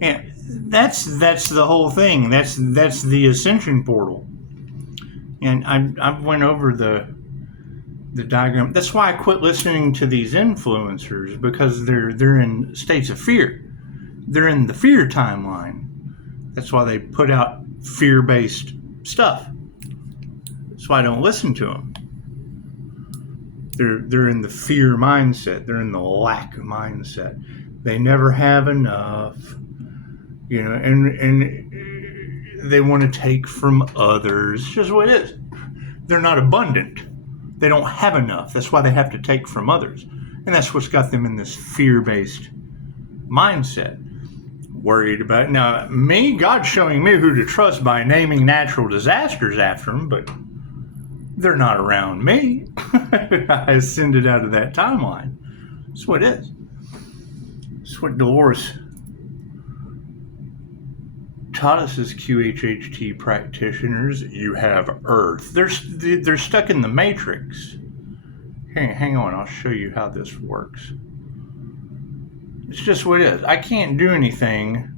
And that's the whole thing. That's the ascension portal. And I went over the diagram. That's why I quit listening to these influencers, because they're in states of fear. They're in the fear timeline. That's why they put out fear-based stuff. That's why I don't listen to them. They're in the fear mindset. They're in the lack mindset. They never have enough, and they want to take from others. It's just what it is. They're not abundant. They don't have enough. That's why they have to take from others. And that's what's got them in this fear-based mindset. Worried about it. Now, God's showing me who to trust by naming natural disasters after them, but they're not around me. I ascended out of that timeline. That's what it is. That's what Dolores taught us as QHHT practitioners. You have Earth. They're stuck in the matrix. Hang on, I'll show you how this works. It's just what it is. I can't do anything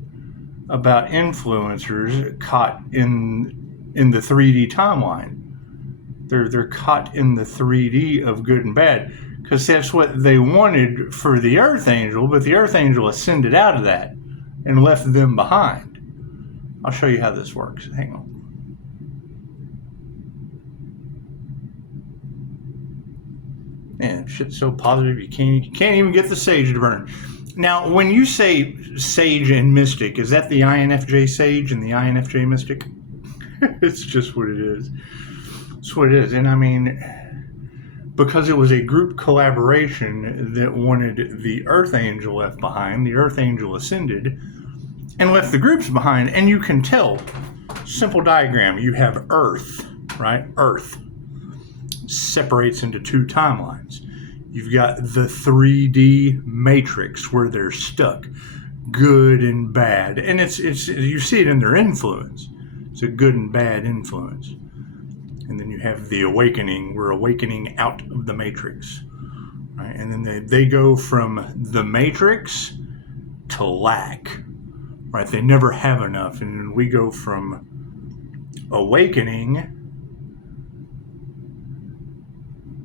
about influencers caught in the 3D timeline. They're caught in the 3D of good and bad, because that's what they wanted for the Earth Angel, but the Earth Angel ascended out of that and left them behind. I'll show you how this works. Hang on. Man, shit's so positive you can't even get the sage to burn. Now, when you say sage and mystic, is that the INFJ sage and the INFJ mystic? It's just what it is. It's what it is. And I mean, because it was a group collaboration that wanted the Earth Angel left behind, the Earth Angel ascended and left the groups behind. And you can tell, simple diagram, you have Earth, right? Earth separates into two timelines. You've got the 3D matrix where they're stuck, good and bad. And it's you see it in their influence. It's a good and bad influence. And then you have the awakening. We're awakening out of the matrix. Right? And then they go from the matrix to lack. Right? They never have enough. And then we go from awakening,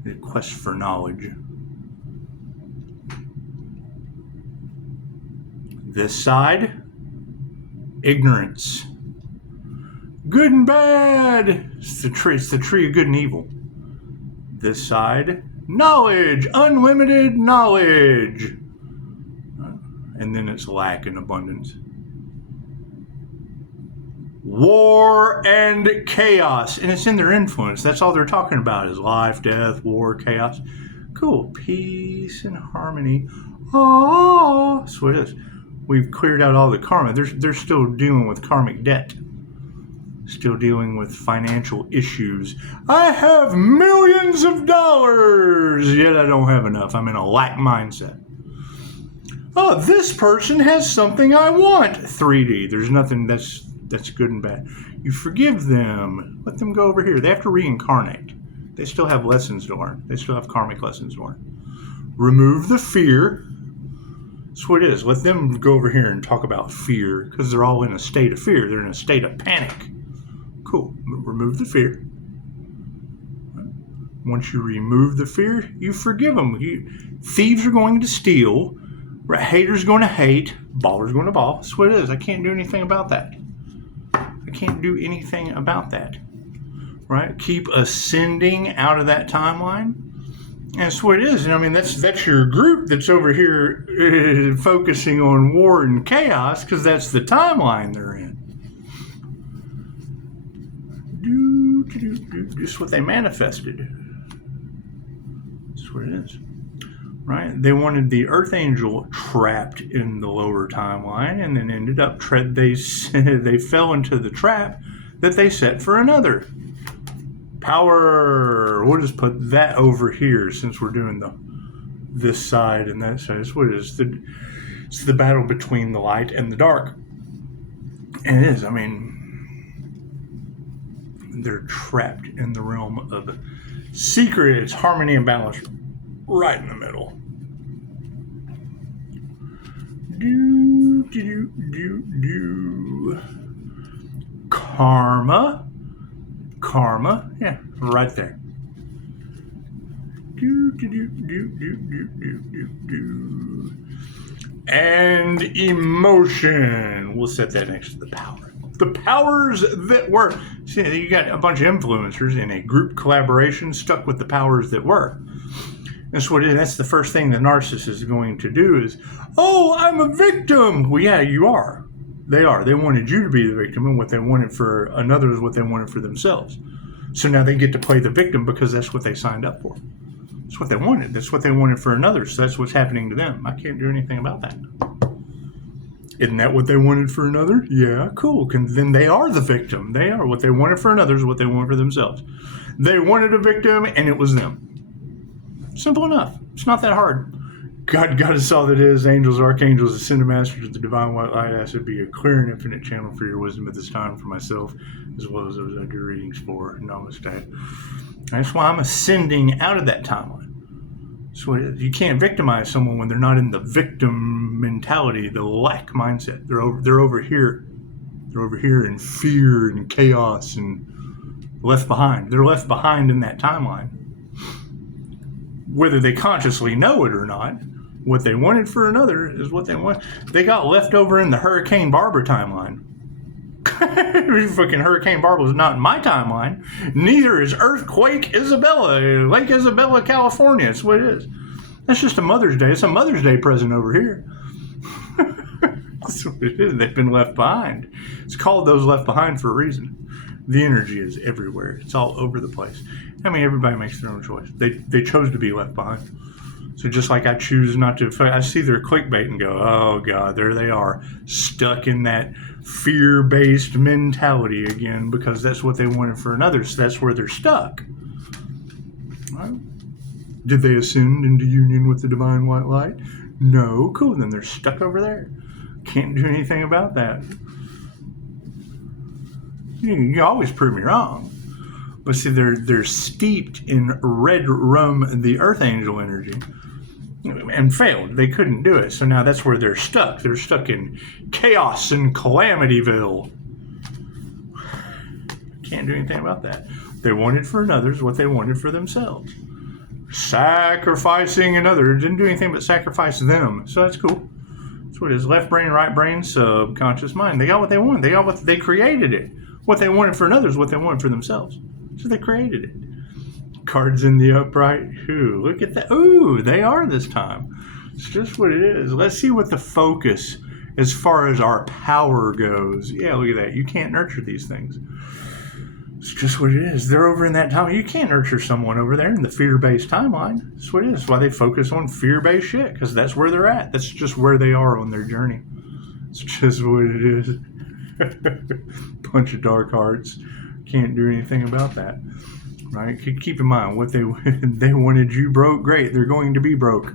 the quest for knowledge. This side, ignorance. Good and bad. It's the tree of good and evil. This side, knowledge, unlimited knowledge. And then it's lack and abundance. War and chaos. And it's in their influence. That's all they're talking about is life, death, war, chaos. Cool. Peace and harmony. Oh, that's what it is. We've cleared out all the karma. They're still dealing with karmic debt. Still dealing with financial issues. I have millions of dollars, yet I don't have enough. I'm in a lack mindset. Oh, this person has something I want. 3D. There's nothing that's good and bad. You forgive them. Let them go over here. They have to reincarnate. They still have lessons to learn. They still have karmic lessons to learn. Remove the fear. That's what it is. Let them go over here and talk about fear, because they're all in a state of fear. They're in a state of panic. Cool. Remove the fear. Once you remove the fear, you forgive them. Thieves are going to steal. Haters are going to hate. Ballers are going to ball. That's what it is. I can't do anything about that. I can't do anything about that. Right? Keep ascending out of that timeline. And that's what it is. And I mean, that's your group that's over here focusing on war and chaos, because that's the timeline they're in. Just what they manifested. That's what it is. Right? They wanted the Earth Angel trapped in the lower timeline, and then ended up they fell into the trap that they set for another. Power. We'll just put that over here, since we're doing this side and that side. It's what it is. It's the battle between the light and the dark. And it is. I mean, they're trapped in the realm of secrets, harmony, and balance, right in the middle. Karma. Karma. Yeah, right there. And emotion. We'll set that next to the power. The powers that were. See, you got a bunch of influencers in a group collaboration stuck with the powers that were. That's the first thing the narcissist is going to do is, oh, I'm a victim. Well, yeah, you are. They are. They wanted you to be the victim, and what they wanted for another is what they wanted for themselves. So now they get to play the victim because that's what they signed up for. That's what they wanted. That's what they wanted for another. So that's what's happening to them. I can't do anything about that. Isn't that what they wanted for another? Yeah, cool. Then they are the victim. They are. What they wanted for another is what they want for themselves. They wanted a victim, and it was them. Simple enough. It's not that hard. God is all that is. Angels, archangels, ascended masters of the divine white light. I should be a clear and infinite channel for your wisdom at this time for myself, as well as those I do readings for. Namaste. That's why I'm ascending out of that timeline. So you can't victimize someone when they're not in the victim mentality, the lack mindset. They're over here. They're over here in fear and chaos and left behind. They're left behind in that timeline. Whether they consciously know it or not, what they wanted for another is what they want. They got left over in the Hurricane Barbara timeline. Fucking Hurricane Barbara is not in my timeline. Neither is Earthquake Isabella, Lake Isabella, California. That's what it is. That's just a Mother's Day. It's a Mother's Day present over here. That's what it is. They've been left behind. It's called those left behind for a reason. The energy is everywhere. It's all over the place. I mean, everybody makes their own choice. They chose to be left behind. So just like I choose not to, I see their clickbait and go, oh God, there they are, stuck in that fear-based mentality again because that's what they wanted for another. So that's where they're stuck. Right? Did they ascend into union with the divine white light? No. Cool. Then they're stuck over there. Can't do anything about that. You can always prove me wrong. But see, they're steeped in red rum, the earth angel energy, and failed. They couldn't do it. So now that's where they're stuck. They're stuck in chaos and calamityville. Can't do anything about that. They wanted for others what they wanted for themselves. Sacrificing another. Didn't do anything but sacrifice them. So that's cool. That's what it is. Left brain, right brain, subconscious mind. They got what they wanted. They got what they created it. What they wanted for others, what they wanted for themselves. So they created it. Cards in the upright. Ooh, look at that. Ooh, they are this time. It's just what it is. Let's see what the focus as far as our power goes. Yeah, look at that. You can't nurture these things. It's just what it is. They're over in that time. You can't nurture someone over there in the fear-based timeline. That's what it is. That's why they focus on fear-based shit, because that's where they're at. That's just where they are on their journey. It's just what it is. Bunch of dark hearts. Can't do anything about that. Right? Keep in mind what they wanted you broke. Great, they're going to be broke.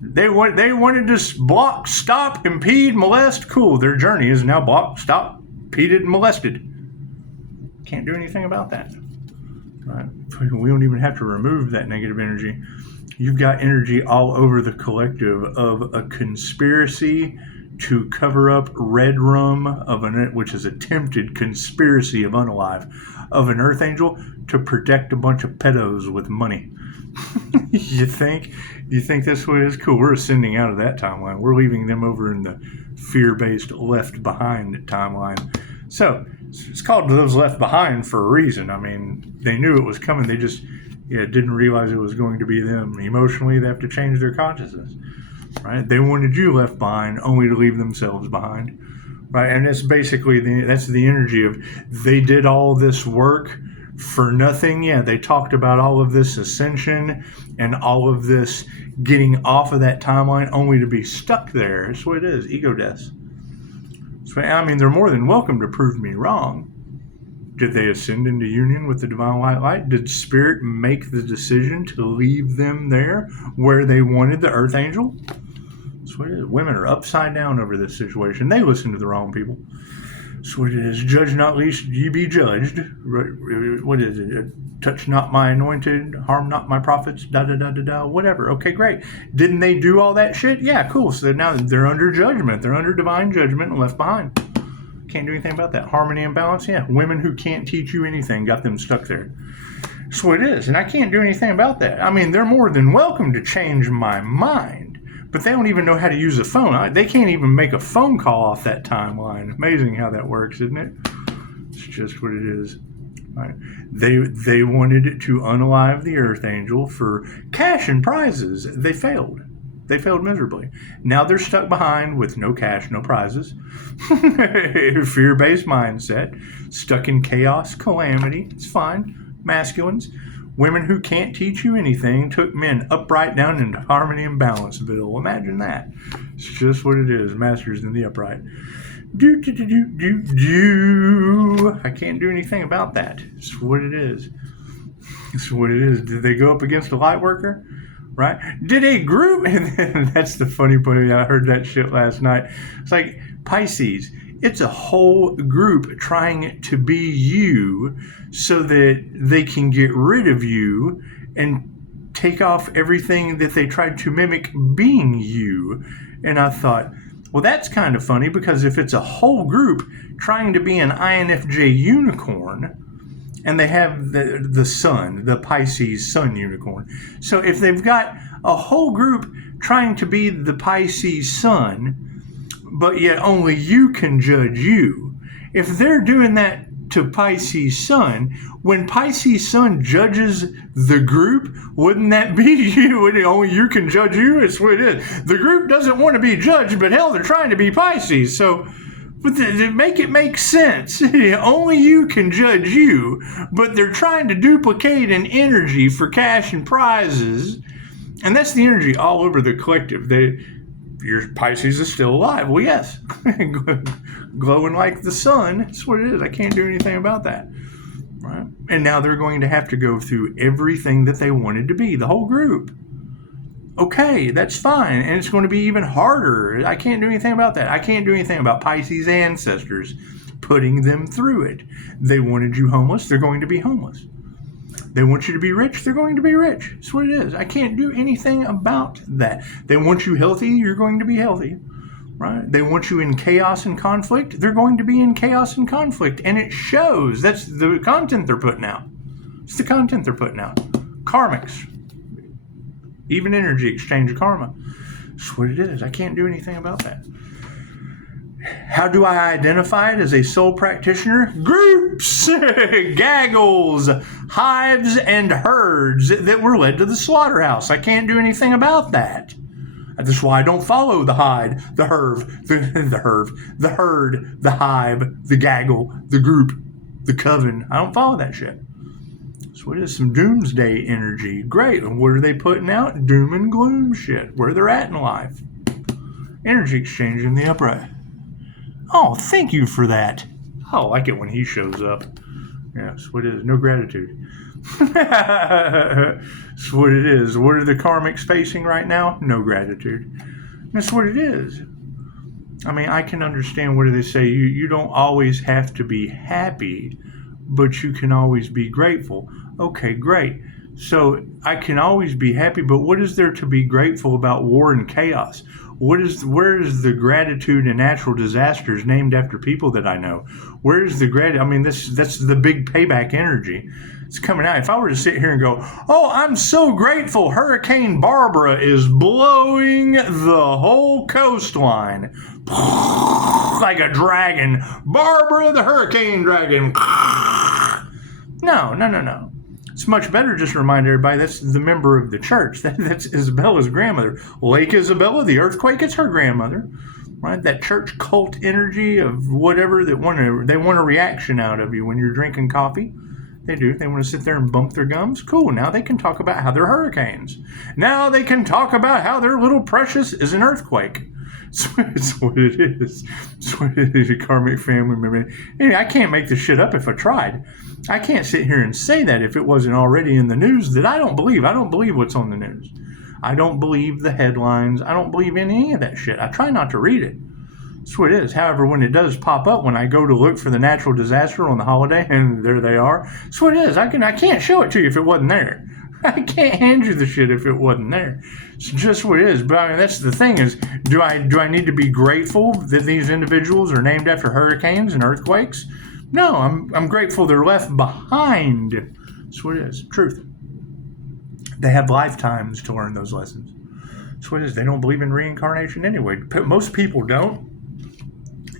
They wanted to block, stop, impede, molest. Cool. Their journey is now blocked, stopped, impeded, and molested. Can't do anything about that. Right? We don't even have to remove that negative energy. You've got energy all over the collective of a conspiracy to cover up red rum which is attempted conspiracy of unalive of an earth angel to protect a bunch of pedos with money. You think this way is cool? We're ascending out of that timeline. We're leaving them over in the fear-based left behind timeline. So it's called those left behind for a reason. I mean, they knew it was coming. They just didn't realize it was going to be them. Emotionally, they have to change their consciousness. Right? They wanted you left behind only to leave themselves behind. Right? And that's basically that's the energy of they did all this work for nothing. Yeah, they talked about all of this ascension and all of this getting off of that timeline only to be stuck there. That's what it is. Ego deaths. So, I mean, they're more than welcome to prove me wrong. Did they ascend into union with the divine white light? Did Spirit make the decision to leave them there where they wanted the earth angel? That's what it is. Women are upside down over this situation. They listen to the wrong people. That's what it is. Judge not lest ye be judged. What is it? Touch not my anointed, harm not my prophets, da-da-da-da-da, whatever. Okay, great. Didn't they do all that shit? Yeah, cool. So now they're under judgment. They're under divine judgment and left behind. Can't do anything about that. Harmony and balance, yeah. Women who can't teach you anything, got them stuck there. That's what it is. And I can't do anything about that. I mean, they're more than welcome to change my mind, but they don't even know how to use a phone. They can't even make a phone call off that timeline. Amazing how that works, isn't it? It's just what it is. Right. They wanted to unalive the Earth Angel for cash and prizes. They failed. They failed miserably. Now they're stuck behind with no cash, no prizes. Fear-based mindset. Stuck in chaos, calamity. It's fine. Masculines. Women who can't teach you anything took men upright down into harmony and balanceville. Imagine that. It's just what it is. Masters in the upright. I can't do anything about that. It's what it is. It's what it is. Did they go up against a light worker? Right? Did a group, and that's the funny part. I heard that shit last night. It's like Pisces. It's a whole group trying to be you so that they can get rid of you and take off everything that they tried to mimic being you. And I thought, well, that's kind of funny, because if it's a whole group trying to be an INFJ unicorn, and they have the sun, the Pisces sun unicorn. So if they've got a whole group trying to be the Pisces sun, but yet only you can judge you, if they're doing that to Pisces sun, when Pisces sun judges the group, wouldn't that be you? Only you can judge you? It's what it is. The group doesn't want to be judged, but hell, they're trying to be Pisces. So make it make sense. Only you can judge you, but they're trying to duplicate an energy for cash and prizes. And that's the energy all over the collective. Your Pisces is still alive. Well, yes. Glowing like the sun. That's what it is. I can't do anything about that. Right? And now they're going to have to go through everything that they wanted to be, the whole group. Okay, that's fine. And it's going to be even harder. I can't do anything about that. I can't do anything about Pisces ancestors putting them through it. They wanted you homeless. They're going to be homeless. They want you to be rich. They're going to be rich. That's what it is. I can't do anything about that. They want you healthy. You're going to be healthy. Right? They want you in chaos and conflict. They're going to be in chaos and conflict. And it shows. That's the content they're putting out. It's the content they're putting out. Karmics. Even energy exchange of karma. That's what it is. I can't do anything about that. How do I identify it as a soul practitioner? Groups, gaggles, hives, and herds that were led to the slaughterhouse. I can't do anything about that. That's why I don't follow the hide, the herd, the hive, the gaggle, the group, the coven. I don't follow that shit. So what is some doomsday energy? Great. And what are they putting out? Doom and gloom shit. Where they're at in life. Energy exchange in the upright. Oh, thank you for that. I like it when he shows up. Yes, what it is. No gratitude. That's what it is. What are the karmics facing right now? No gratitude. That's what it is. I mean, I can understand what do they say. You don't always have to be happy, but you can always be grateful. Okay, great. So I can always be happy, but what is there to be grateful about war and chaos? Where is the gratitude in natural disasters named after people that I know? Where is the gratitude? I mean, that's the big payback energy. It's coming out. If I were to sit here and go, oh, I'm so grateful Hurricane Barbara is blowing the whole coastline like a dragon. Barbara the hurricane dragon. No. It's much better just to remind everybody that's the member of the church. That's Isabella's grandmother. Lake Isabella, the earthquake, it's her grandmother. Right? That church cult energy of whatever they want a reaction out of you when you're drinking coffee. They do. They want to sit there and bump their gums. Cool. Now they can talk about how they're hurricanes. Now they can talk about how their little precious is an earthquake. It's what it is. It's what it is, a karmic family member. Anyway, I can't make this shit up if I tried. I can't sit here and say that if it wasn't already in the news that I don't believe. I don't believe what's on the news. I don't believe the headlines. I don't believe in any of that shit. I try not to read it. That's what it is. However, when it does pop up, when I go to look for the natural disaster on the holiday, and there they are, that's what it is. I can't show it to you if it wasn't there. I can't hand you the shit if it wasn't there. It's just what it is. But I mean, that's the thing is, do I need to be grateful that these individuals are named after hurricanes and earthquakes? No, I'm grateful they're left behind. That's what it is. Truth. They have lifetimes to learn those lessons. That's what it is. They don't believe in reincarnation anyway. Most people don't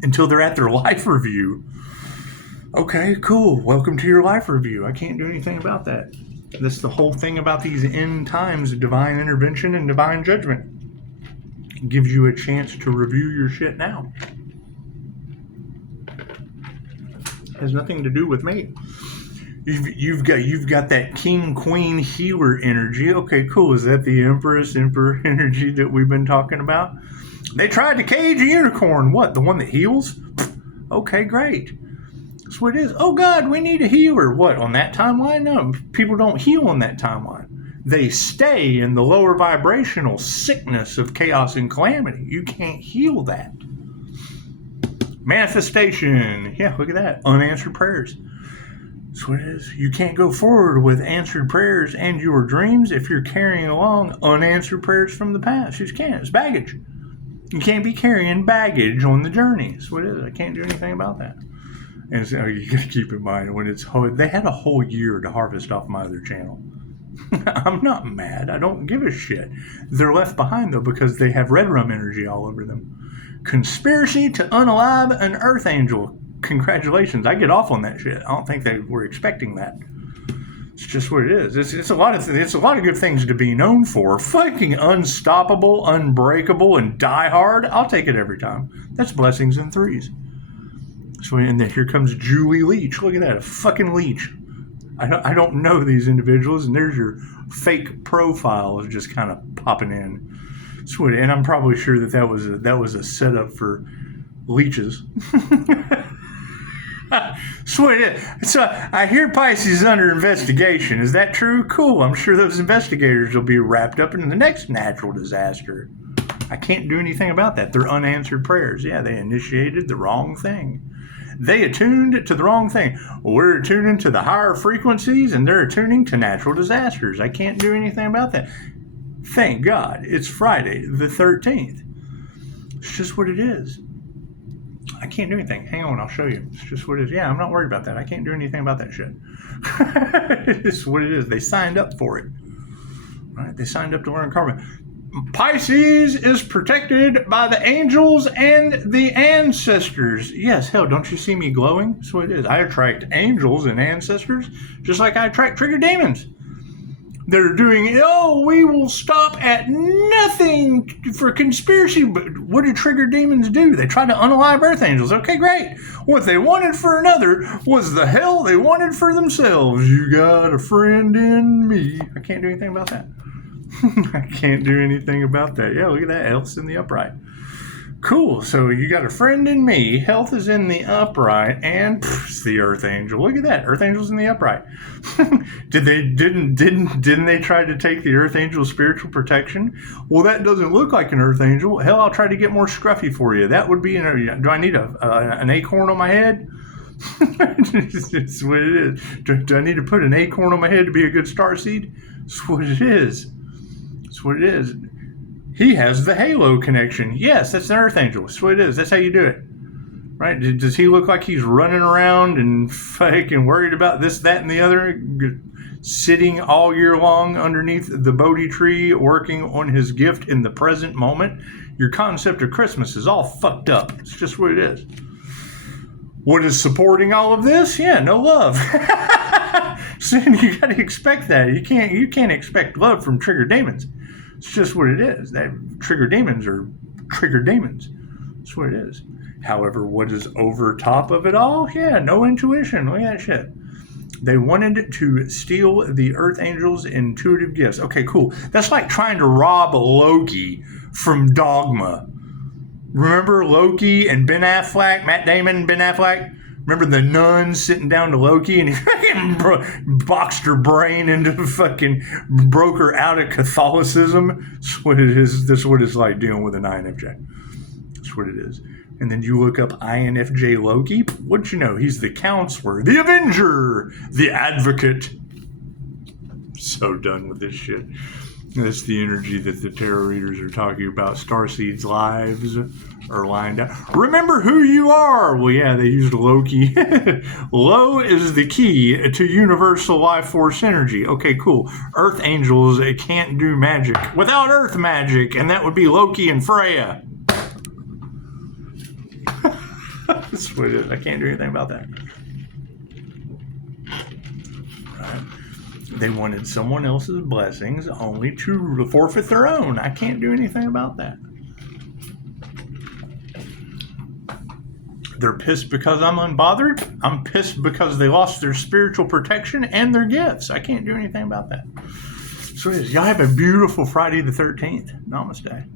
until they're at their life review. Okay, cool. Welcome to your life review. I can't do anything about that. That's the whole thing about these end times, divine intervention and divine judgment. It gives you a chance to review your shit now. It has nothing to do with me. You've got that king, queen, healer energy. Okay, cool. Is that the empress, emperor energy that we've been talking about? They tried to cage a unicorn. What, the one that heals? Okay, great. That's what it is. Oh God, we need a healer. What, on that timeline? No, people don't heal on that timeline. They stay in the lower vibrational sickness of chaos and calamity. You can't heal that. Manifestation. Yeah, look at that. Unanswered prayers. That's what it is. You can't go forward with answered prayers and your dreams if you're carrying along unanswered prayers from the past. You just can't. It's baggage. You can't be carrying baggage on the journey. That's what it is. I can't do anything about that. And so you got to keep in mind when they had a whole year to harvest off my other channel. I'm not mad. I don't give a shit. They're left behind though because they have red rum energy all over them. Conspiracy to unalive an earth angel. Congratulations. I get off on that shit. I don't think they were expecting that. It's just what it is. It's a lot of good things to be known for. Fucking unstoppable, unbreakable, and die hard. I'll take it every time. That's blessings in threes. So, and then here comes Julie Leach. Look at that, a fucking leech. I don't know these individuals, and there's your fake profile just kind of popping in. So, and I'm probably sure that was a setup for leeches. So, I hear Pisces is under investigation. Is that true? Cool. I'm sure those investigators will be wrapped up in the next natural disaster. I can't do anything about that. They're unanswered prayers. Yeah, they initiated the wrong thing. They attuned to the wrong thing. We're attuning to the higher frequencies, and they're attuning to natural disasters. I can't do anything about that. Thank God. It's Friday the 13th. It's just what it is. I can't do anything. Hang on, I'll show you. It's just what it is. Yeah, I'm not worried about that. I can't do anything about that shit. It's what it is. They signed up for it. Right? They signed up to learn karma. Pisces is protected by the angels and the ancestors. Yes, hell, don't you see me glowing? That's what it is. I attract angels and ancestors just like I attract trigger demons. They're doing, we will stop at nothing for conspiracy. But what do trigger demons do? They try to unalive earth angels. Okay, great. What they wanted for another was the hell they wanted for themselves. You got a friend in me. I can't do anything about that. I can't do anything about that. Yeah, look at that. Health's in the upright. Cool. So you got a friend in me. Health is in the upright, and it's the Earth Angel. Look at that. Earth Angel's in the upright. Didn't they try to take the Earth Angel's spiritual protection? Well, that doesn't look like an Earth Angel. Hell, I'll try to get more scruffy for you. That would be do I need an acorn on my head? It's what it is. Do I need to put an acorn on my head to be a good starseed? It's what it is. It's what it is. He has the halo connection. Yes, that's an Earth Angel. That's what it is. That's how you do it. Right? Does he look like he's running around and fucking worried about this, that, and the other? Sitting all year long underneath the Bodhi tree, working on his gift in the present moment? Your concept of Christmas is all fucked up. It's just what it is. What is supporting all of this? Yeah, no love. So you got to expect that. You can't expect love from trigger demons. It's just what it is. That trigger demons are trigger demons. That's what it is. However, what is over top of it all? Yeah, no intuition. Look at that shit. They wanted to steal the Earth Angel's intuitive gifts. Okay, cool. That's like trying to rob Loki from Dogma. Remember Loki and Ben Affleck, Matt Damon and Ben Affleck? Remember the nun sitting down to Loki and he fucking boxed her brain into fucking broke her out of Catholicism? That's what it is. That's what it's like dealing with an INFJ. That's what it is. And then you look up INFJ Loki. What you know? He's the counselor, the avenger, the advocate. So done with this shit. That's the energy that the tarot readers are talking about. Starseeds' lives are lined up. Remember who you are. Well, yeah, they used Loki. Lowe is the key to universal life force energy. Okay, cool. Earth angels can't do magic without earth magic, and that would be Loki and Freya. That's what it is. I can't do anything about that. Right. They wanted someone else's blessings only to forfeit their own. I can't do anything about that. They're pissed because I'm unbothered. I'm pissed because they lost their spiritual protection and their gifts. I can't do anything about that. So it is. Y'all have a beautiful Friday the 13th. Namaste.